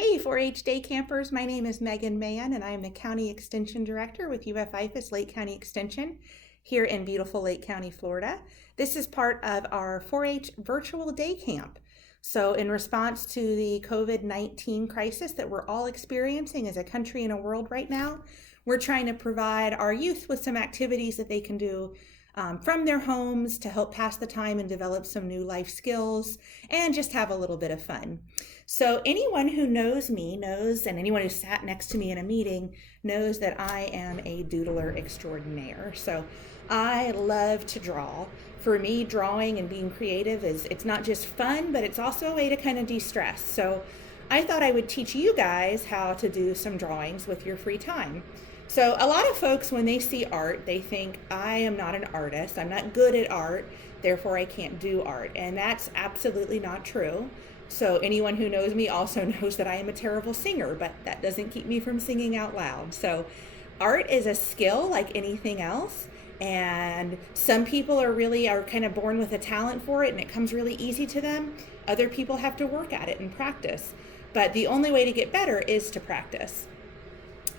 Hey, 4-H day campers. My name is Megan Mann, and I am the County Extension Director with UF-IFAS Lake County Extension here in beautiful Lake County, Florida. This is part of our 4-H virtual day camp. So in response to the COVID-19 crisis that we're all experiencing as a country and a world right now, we're trying to provide our youth with some activities that they can do from their homes to help pass the time and develop some new life skills and just have a little bit of fun. So anyone who knows me knows, and anyone who sat next to me in a meeting knows that I am a doodler extraordinaire. So I love to draw. For me, drawing and being creative it's not just fun, but it's also a way to kind of de-stress. So I thought I would teach you guys how to do some drawings with your free time. So a lot of folks, when they see art, they think, I am not an artist, I'm not good at art, therefore I can't do art. And that's absolutely not true. So anyone who knows me also knows that I am a terrible singer, but that doesn't keep me from singing out loud. So art is a skill like anything else. And some people are kind of born with a talent for it and it comes really easy to them. Other people have to work at it and practice. But the only way to get better is to practice.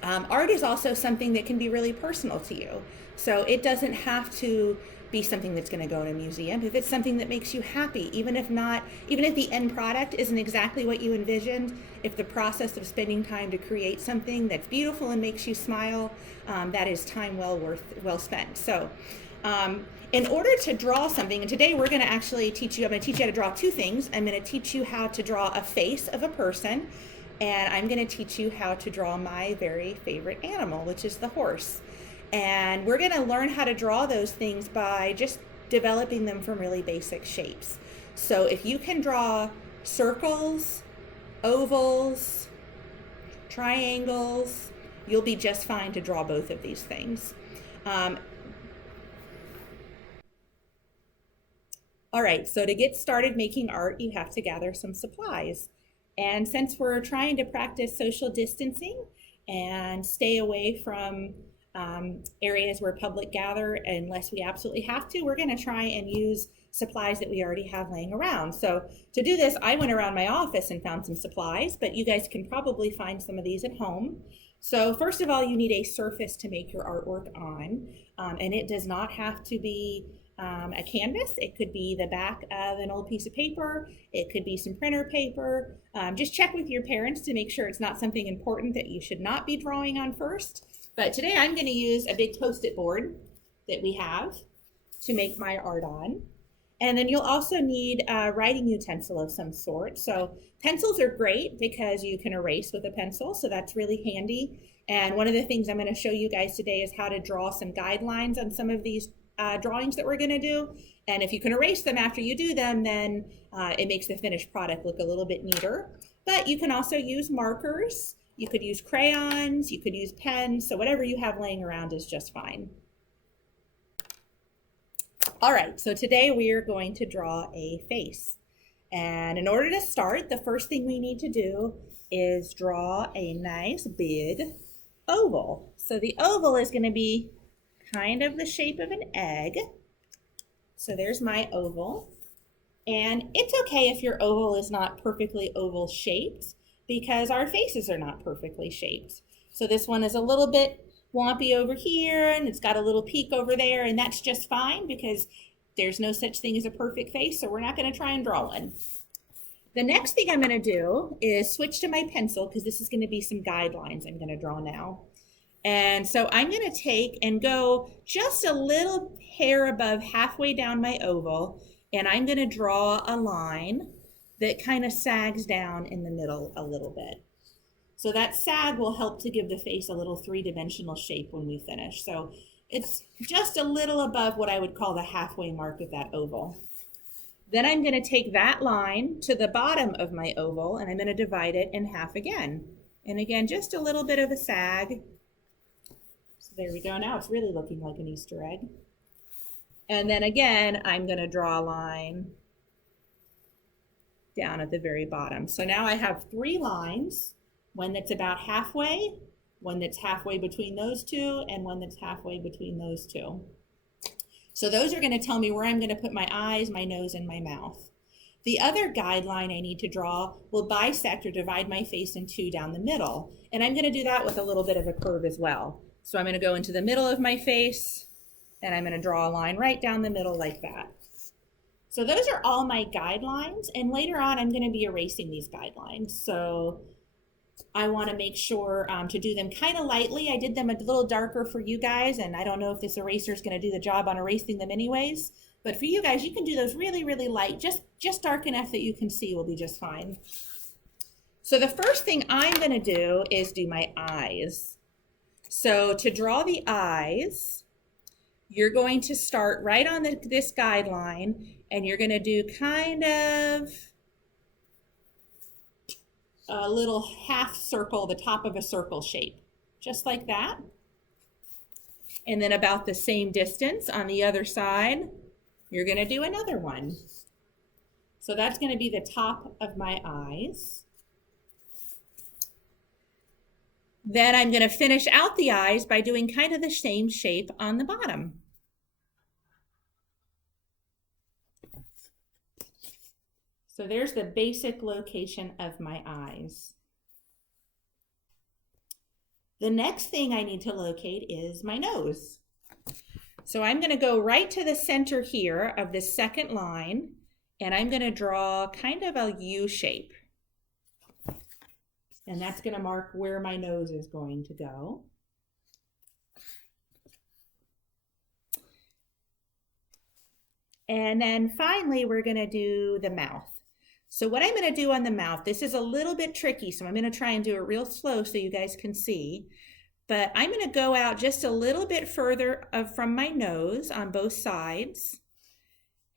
Art is also something that can be really personal to you. So it doesn't have to be something that's going to go in a museum. If it's something that makes you happy, even if the end product isn't exactly what you envisioned, if the process of spending time to create something that's beautiful and makes you smile, that is time well spent. So in order to draw something, and today I'm going to teach you how to draw two things. I'm going to teach you how to draw a face of a person, and I'm going to teach you how to draw my very favorite animal, which is the horse. And we're going to learn how to draw those things by just developing them from really basic shapes. So if you can draw circles, ovals, triangles, you'll be just fine to draw both of these things. All right, so to get started making art, you have to gather some supplies. And since we're trying to practice social distancing and stay away from areas where public gather unless we absolutely have to, we're going to try and use supplies that we already have laying around. So to do this, I went around my office and found some supplies, but you guys can probably find some of these at home. So first of all, you need a surface to make your artwork on, and it does not have to be a canvas. It could be the back of an old piece of paper. It could be some printer paper. Just check with your parents to make sure it's not something important that you should not be drawing on first. But today I'm going to use a big Post-it board that we have to make my art on. And then you'll also need a writing utensil of some sort. So pencils are great because you can erase with a pencil, so that's really handy. And one of the things I'm going to show you guys today is how to draw some guidelines on some of these drawings that we're going to do. And if you can erase them after you do them, then it makes the finished product look a little bit neater. But you can also use markers. You could use crayons, you could use pens, so whatever you have laying around is just fine. All right, so today we are going to draw a face. And in order to start, the first thing we need to do is draw a nice big oval. So the oval is going to be kind of the shape of an egg. So there's my oval. And it's okay if your oval is not perfectly oval shaped, because our faces are not perfectly shaped. So this one is a little bit wompy over here, and it's got a little peak over there, and that's just fine because there's no such thing as a perfect face, so we're not going to try and draw one. The next thing I'm going to do is switch to my pencil, because this is going to be some guidelines I'm going to draw now. And so I'm going to take and go just a little hair above halfway down my oval, and I'm going to draw a line that kind of sags down in the middle a little bit. So that sag will help to give the face a little three-dimensional shape when we finish. So it's just a little above what I would call the halfway mark of that oval. Then I'm going to take that line to the bottom of my oval, and I'm going to divide it in half again. And again, just a little bit of a sag. So there we go. Now it's really looking like an Easter egg. And then again, I'm going to draw a line down at the very bottom. So now I have three lines, one that's about halfway, one that's halfway between those two, and one that's halfway between those two. So those are going to tell me where I'm going to put my eyes, my nose, and my mouth. The other guideline I need to draw will bisect or divide my face in two down the middle. And I'm going to do that with a little bit of a curve as well. So I'm going to go into the middle of my face and I'm going to draw a line right down the middle like that. So those are all my guidelines, and later on I'm going to be erasing these guidelines. So I want to make sure to do them kind of lightly. I did them a little darker for you guys, and I don't know if this eraser is going to do the job on erasing them anyways. But for you guys, you can do those really, really light, just dark enough that you can see will be just fine. So the first thing I'm going to do is do my eyes. So to draw the eyes, you're going to start right on this guideline, and you're going to do kind of a little half circle, the top of a circle shape, just like that. And then about the same distance on the other side, you're going to do another one. So that's going to be the top of my eyes. Then I'm going to finish out the eyes by doing kind of the same shape on the bottom. So there's the basic location of my eyes. The next thing I need to locate is my nose. So I'm going to go right to the center here of this second line, and I'm going to draw kind of a U shape. And that's going to mark where my nose is going to go. And then finally, we're going to do the mouth. So what I'm going to do on the mouth, this is a little bit tricky, so I'm going to try and do it real slow so you guys can see. But I'm going to go out just a little bit further from my nose on both sides.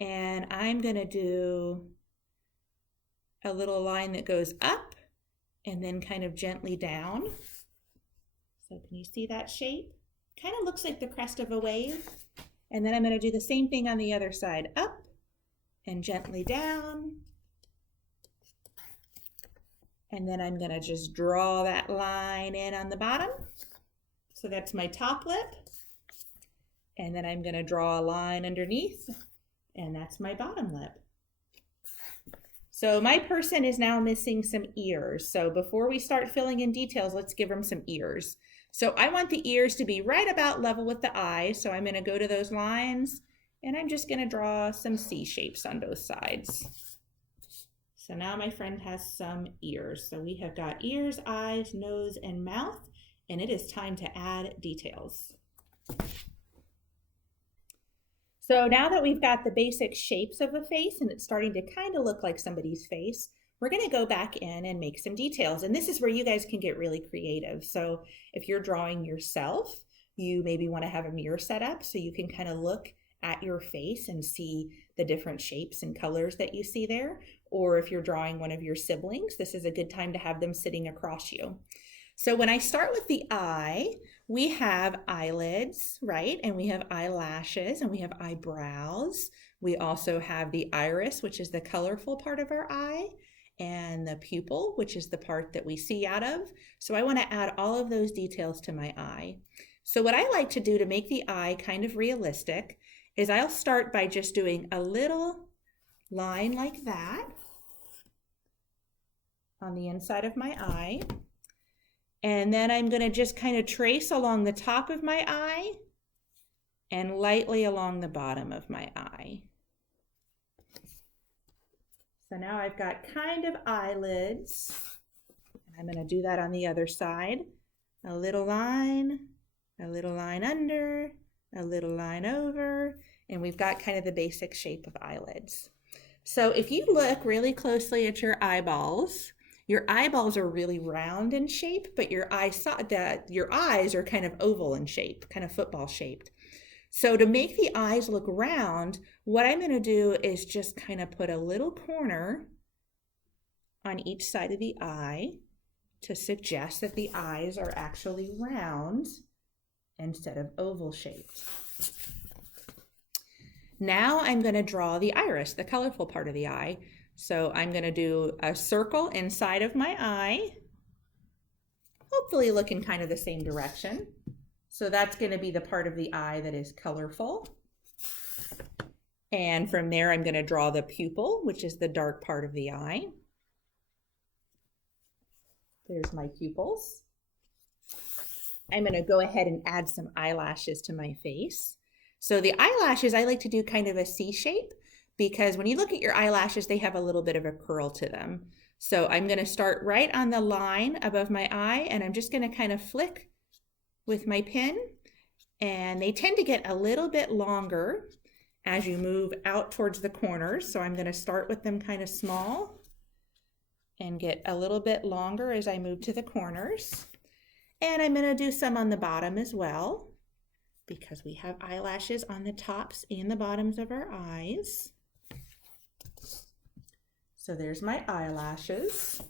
And I'm going to do a little line that goes up and then kind of gently down. So can you see that shape? Kind of looks like the crest of a wave. And then I'm going to do the same thing on the other side, up and gently down. And then I'm going to just draw that line in on the bottom. So that's my top lip. And then I'm going to draw a line underneath, and that's my bottom lip. So my person is now missing some ears. So before we start filling in details, let's give them some ears. So I want the ears to be right about level with the eyes. So I'm going to go to those lines, and I'm just going to draw some C shapes on both sides. So now my friend has some ears. So we have got ears, eyes, nose, and mouth, and it is time to add details. So now that we've got the basic shapes of a face and it's starting to kind of look like somebody's face, we're going to go back in and make some details. And this is where you guys can get really creative. So if you're drawing yourself, you maybe want to have a mirror set up so you can kind of look at your face and see the different shapes and colors that you see there. Or if you're drawing one of your siblings, this is a good time to have them sitting across you. So when I start with the eye, we have eyelids, right? And we have eyelashes and we have eyebrows. We also have the iris, which is the colorful part of our eye, and the pupil, which is the part that we see out of. So I want to add all of those details to my eye. So what I like to do to make the eye kind of realistic is I'll start by just doing a little line like that on the inside of my eye. And then I'm going to just kind of trace along the top of my eye and lightly along the bottom of my eye. So now I've got kind of eyelids. I'm going to do that on the other side. A little line under, a little line over, and we've got kind of the basic shape of eyelids. So if you look really closely at your eyes are really round in shape, but your eyes are kind of oval in shape, kind of football shaped. So to make the eyes look round, what I'm going to do is just kind of put a little corner on each side of the eye to suggest that the eyes are actually round instead of oval shaped. Now I'm going to draw the iris, the colorful part of the eye. So I'm going to do a circle inside of my eye, hopefully looking kind of the same direction. So that's going to be the part of the eye that is colorful. And from there, I'm going to draw the pupil, which is the dark part of the eye. There's my pupils. I'm going to go ahead and add some eyelashes to my face. So the eyelashes, I like to do kind of a C shape because when you look at your eyelashes, they have a little bit of a curl to them. So I'm going to start right on the line above my eye, and I'm just going to kind of flick with my pin. And they tend to get a little bit longer as you move out towards the corners. So I'm going to start with them kind of small and get a little bit longer as I move to the corners. And I'm going to do some on the bottom as well, because we have eyelashes on the tops and the bottoms of our eyes. So there's my eyelashes.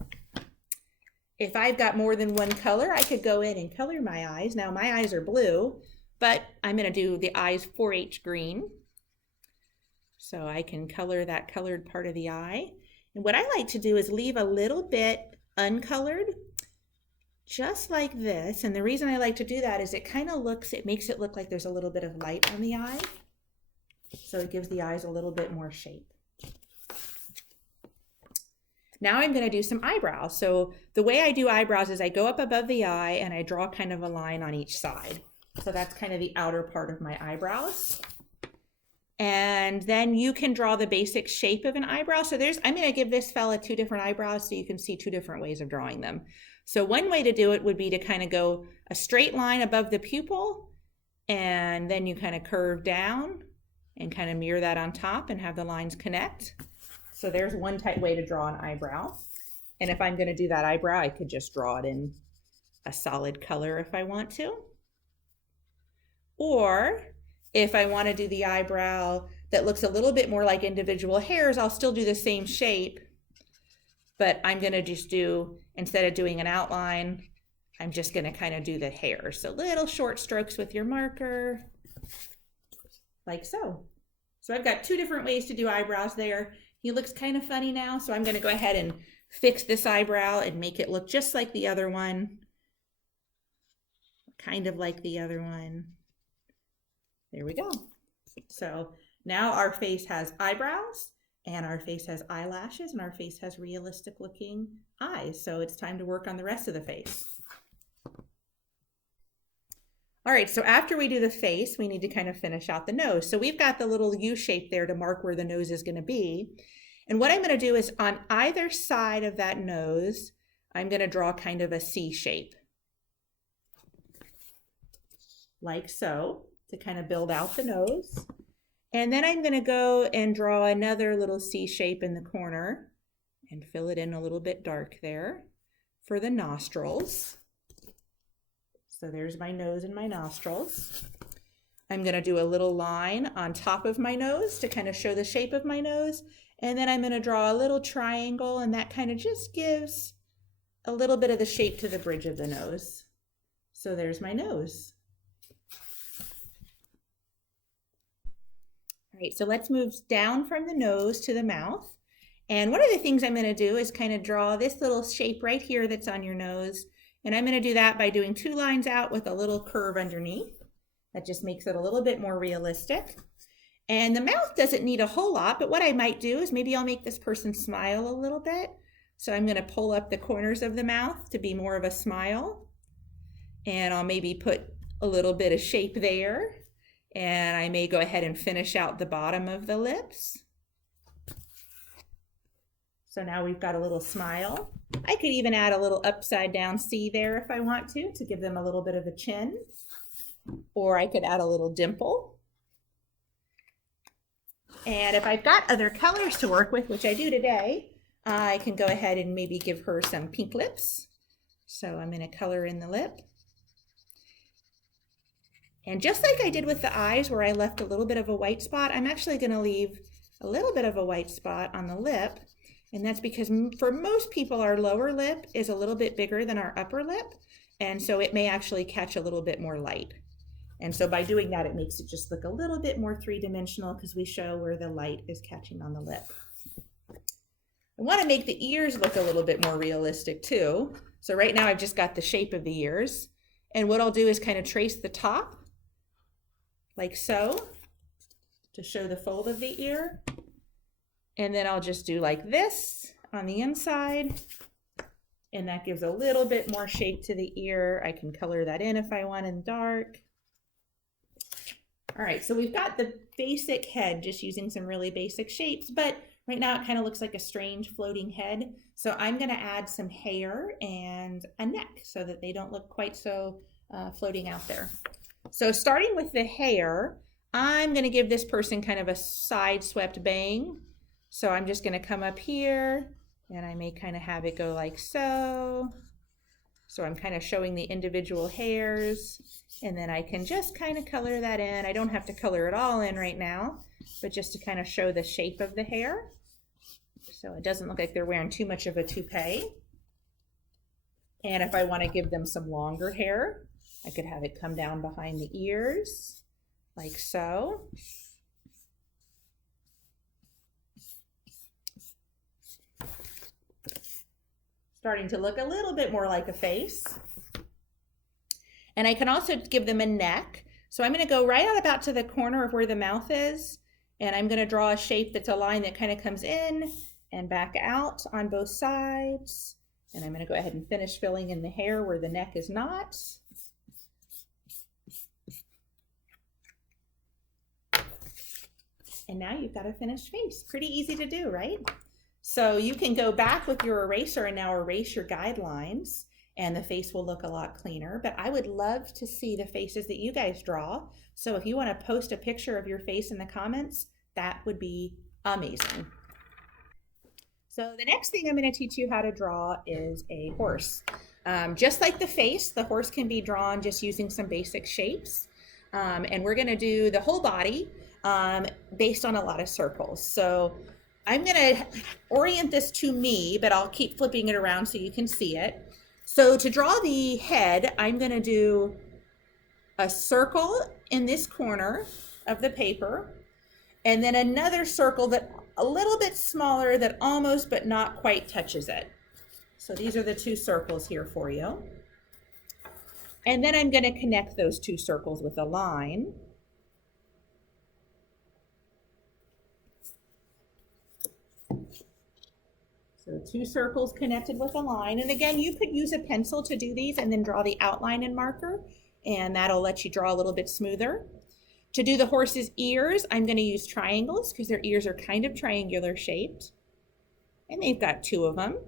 If I've got more than one color, I could go in and color my eyes. Now my eyes are blue, but I'm going to do the eyes 4H green. So I can color that colored part of the eye. And what I like to do is leave a little bit uncolored, just like this. And the reason I like to do that is it makes it look like there's a little bit of light on the eye. So it gives the eyes a little bit more shape. Now I'm going to do some eyebrows. So the way I do eyebrows is I go up above the eye and I draw kind of a line on each side. So that's kind of the outer part of my eyebrows. And then you can draw the basic shape of an eyebrow. So I'm going to give this fella 2 different eyebrows so you can see 2 different ways of drawing them. So one way to do it would be to kind of go a straight line above the pupil, and then you kind of curve down and kind of mirror that on top and have the lines connect. So there's one way to draw an eyebrow. And if I'm going to do that eyebrow, I could just draw it in a solid color if I want to. Or if I want to do the eyebrow that looks a little bit more like individual hairs, I'll still do the same shape, but I'm going to just do, instead of doing an outline, I'm just going to kind of do the hair. So little short strokes with your marker, like so. So I've got 2 different ways to do eyebrows there. He looks kind of funny now, so I'm going to go ahead and fix this eyebrow and make it look just like the other one, kind of like the other one. There we go. So now our face has eyebrows, and our face has eyelashes, and our face has realistic looking eyes. So it's time to work on the rest of the face. All right, so after we do the face, we need to kind of finish out the nose. So we've got the little U shape there to mark where the nose is going to be. And what I'm going to do is on either side of that nose, I'm going to draw kind of a C shape, like so, to kind of build out the nose. And then I'm going to go and draw another little C shape in the corner and fill it in a little bit dark there for the nostrils. So there's my nose and my nostrils. I'm going to do a little line on top of my nose to kind of show the shape of my nose. And then I'm going to draw a little triangle, and that kind of just gives a little bit of the shape to the bridge of the nose. So there's my nose. All right, so let's move down from the nose to the mouth. And one of the things I'm going to do is kind of draw this little shape right here that's on your nose. And I'm going to do that by doing 2 lines out with a little curve underneath. That just makes it a little bit more realistic. And the mouth doesn't need a whole lot, but what I might do is maybe I'll make this person smile a little bit. So I'm going to pull up the corners of the mouth to be more of a smile. And I'll maybe put a little bit of shape there. And I may go ahead and finish out the bottom of the lips. So now we've got a little smile. I could even add a little upside down C there if I want to give them a little bit of a chin. Or I could add a little dimple. And if I've got other colors to work with, which I do today, I can go ahead and maybe give her some pink lips. So I'm going to color in the lip. And just like I did with the eyes where I left a little bit of a white spot, I'm actually going to leave a little bit of a white spot on the lip. And that's because for most people, our lower lip is a little bit bigger than our upper lip. And so it may actually catch a little bit more light. And so by doing that, it makes it just look a little bit more 3-dimensional because we show where the light is catching on the lip. I want to make the ears look a little bit more realistic too. So right now I've just got the shape of the ears. And what I'll do is kind of trace the top like so. to show the fold of the ear. And then I'll just do like this on the inside. And that gives a little bit more shape to the ear. I can color that in if I want in dark. All right, so we've got the basic head just using some really basic shapes, but right now it kind of looks like a strange floating head. So I'm gonna add some hair and a neck so that they don't look quite so floating out there. So starting with the hair, I'm gonna give this person kind of a side swept bang. So I'm just gonna come up here and I may kind of have it go like so. So I'm kind of showing the individual hairs, and then I can just kind of color that in. I don't have to color it all in right now, but just to kind of show the shape of the hair. So it doesn't look like they're wearing too much of a toupee. And if I want to give them some longer hair, I could have it come down behind the ears, like so. Starting to look a little bit more like a face. And I can also give them a neck. So I'm going to go right out about to the corner of where the mouth is, and I'm going to draw a shape that's a line that kind of comes in and back out on both sides. And I'm going to go ahead and finish filling in the hair where the neck is not. And now you've got a finished face. Pretty easy to do, right? So you can go back with your eraser and now erase your guidelines, and the face will look a lot cleaner. But I would love to see the faces that you guys draw. So if you want to post a picture of your face in the comments, that would be amazing. So the next thing I'm going to teach you how to draw is a horse. Just like the face, the horse can be drawn just using some basic shapes. And we're going to do the whole body based on a lot of circles. So I'm going to orient this to me, but I'll keep flipping it around so you can see it. So to draw the head, I'm going to do a circle in this corner of the paper, and then another circle that a little bit smaller that almost but not quite touches it. So these are the two circles here for you. And then I'm going to connect those two circles with a line. So two circles connected with a line. And again, you could use a pencil to do these and then draw the outline in marker, and that'll let you draw a little bit smoother. To do the horse's ears, I'm going to use triangles because their ears are kind of triangular shaped. And they've got two of them.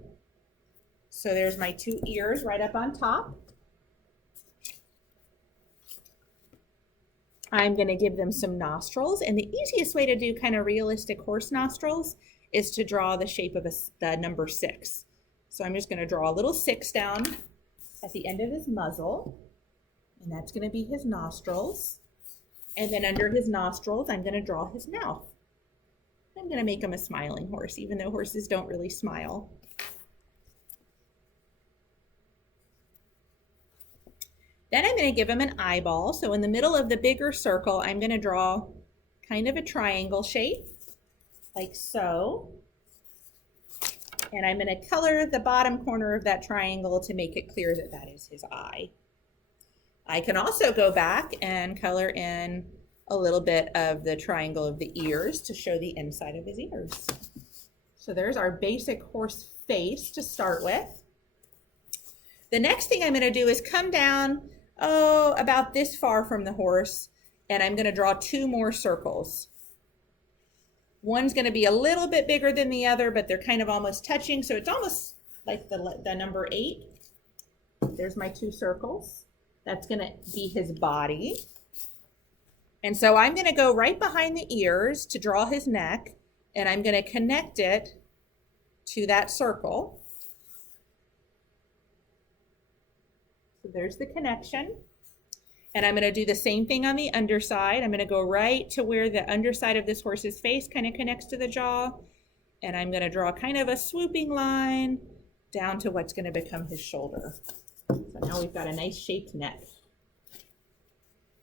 So there's my two ears right up on top. I'm going to give them some nostrils, and the easiest way to do kind of realistic horse nostrils is to draw the shape of the number 6. So I'm just going to draw a little 6 down at the end of his muzzle, and that's going to be his nostrils. And then under his nostrils, I'm going to draw his mouth. I'm going to make him a smiling horse, even though horses don't really smile. Then I'm going to give him an eyeball. So in the middle of the bigger circle, I'm going to draw kind of a triangle shape, like so. And I'm going to color the bottom corner of that triangle to make it clear that that is his eye. I can also go back and color in a little bit of the triangle of the ears to show the inside of his ears. So there's our basic horse face to start with. The next thing I'm going to do is come down, about this far from the horse, and I'm going to draw 2 more circles. One's going to be a little bit bigger than the other, but they're kind of almost touching, so it's almost like the number 8. There's my 2 circles. That's going to be his body. And so I'm going to go right behind the ears to draw his neck, and I'm going to connect it to that circle. So there's the connection. And I'm going to do the same thing on the underside. I'm going to go right to where the underside of this horse's face kind of connects to the jaw. And I'm going to draw kind of a swooping line down to what's going to become his shoulder. So now we've got a nice shaped neck.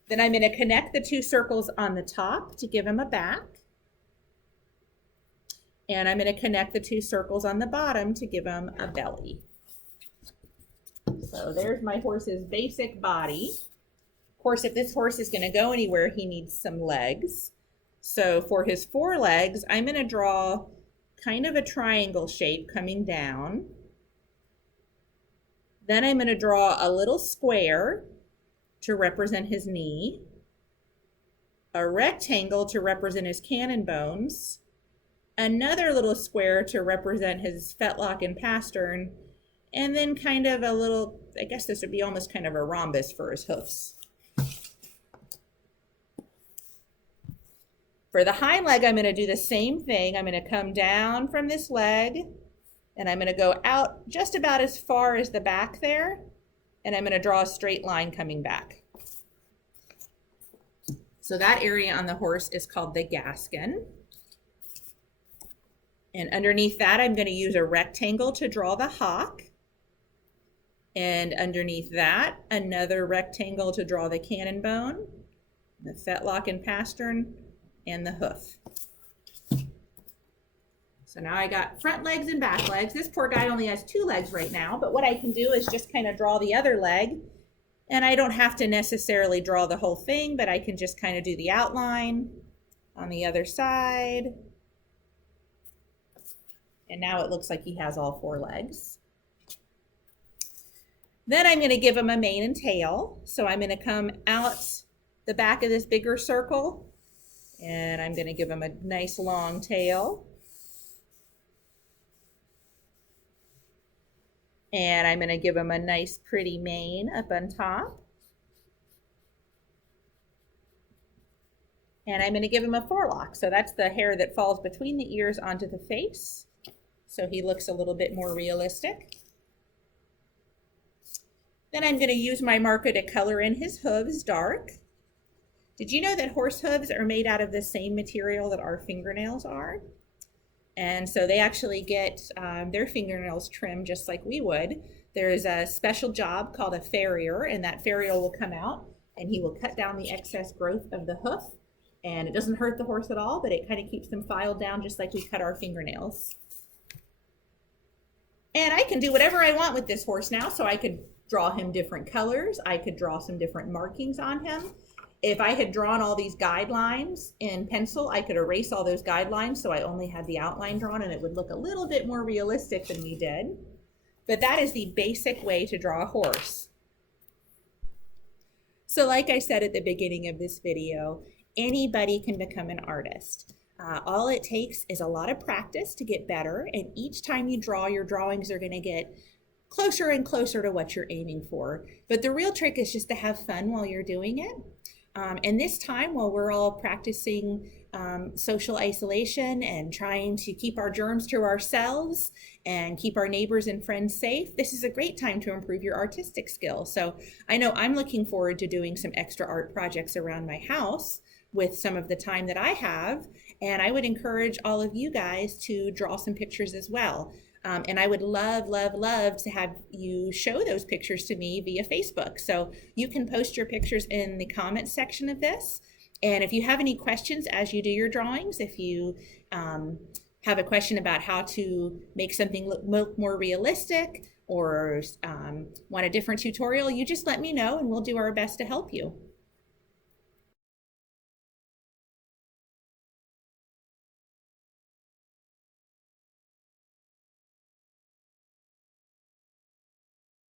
Then I'm going to connect the 2 circles on the top to give him a back. And I'm going to connect the 2 circles on the bottom to give him a belly. So there's my horse's basic body. Of course, if this horse is going to go anywhere, he needs some legs. So for his forelegs, I'm going to draw kind of a triangle shape coming down. Then I'm going to draw a little square to represent his knee, a rectangle to represent his cannon bones, another little square to represent his fetlock and pastern, and then kind of a little, I guess this would be almost kind of a rhombus for his hoofs. For the hind leg, I'm going to do the same thing. I'm going to come down from this leg, and I'm going to go out just about as far as the back there, and I'm going to draw a straight line coming back. So that area on the horse is called the gaskin. And underneath that, I'm going to use a rectangle to draw the hock. And underneath that, another rectangle to draw the cannon bone, the fetlock and pastern, and the hoof. So now I got front legs and back legs. This poor guy only has 2 legs right now, but what I can do is just kind of draw the other leg, and I don't have to necessarily draw the whole thing, but I can just kind of do the outline on the other side. And now it looks like he has all 4 legs. Then I'm going to give him a mane and tail. So I'm going to come out the back of this bigger circle, and I'm going to give him a nice long tail. And I'm going to give him a nice pretty mane up on top. And I'm going to give him a forelock. So that's the hair that falls between the ears onto the face. So he looks a little bit more realistic. Then I'm going to use my marker to color in his hooves dark. Did you know that horse hooves are made out of the same material that our fingernails are? And so they actually get their fingernails trimmed just like we would. There's a special job called a farrier, and that farrier will come out and he will cut down the excess growth of the hoof. And it doesn't hurt the horse at all, but it kind of keeps them filed down just like we cut our fingernails. And I can do whatever I want with this horse now. So I could draw him different colors. I could draw some different markings on him. If I had drawn all these guidelines in pencil, I could erase all those guidelines so I only had the outline drawn, and it would look a little bit more realistic than we did. But that is the basic way to draw a horse. So like I said at the beginning of this video, anybody can become an artist. All it takes is a lot of practice to get better, and each time you draw, your drawings are going to get closer and closer to what you're aiming for. But the real trick is just to have fun while you're doing it. And this time, while we're all practicing social isolation and trying to keep our germs to ourselves and keep our neighbors and friends safe, this is a great time to improve your artistic skills. So I know I'm looking forward to doing some extra art projects around my house with some of the time that I have. And I would encourage all of you guys to draw some pictures as well. And I would love, love, love to have you show those pictures to me via Facebook. So you can post your pictures in the comments section of this. And if you have any questions as you do your drawings, if you have a question about how to make something look more realistic or want a different tutorial, you just let me know and we'll do our best to help you.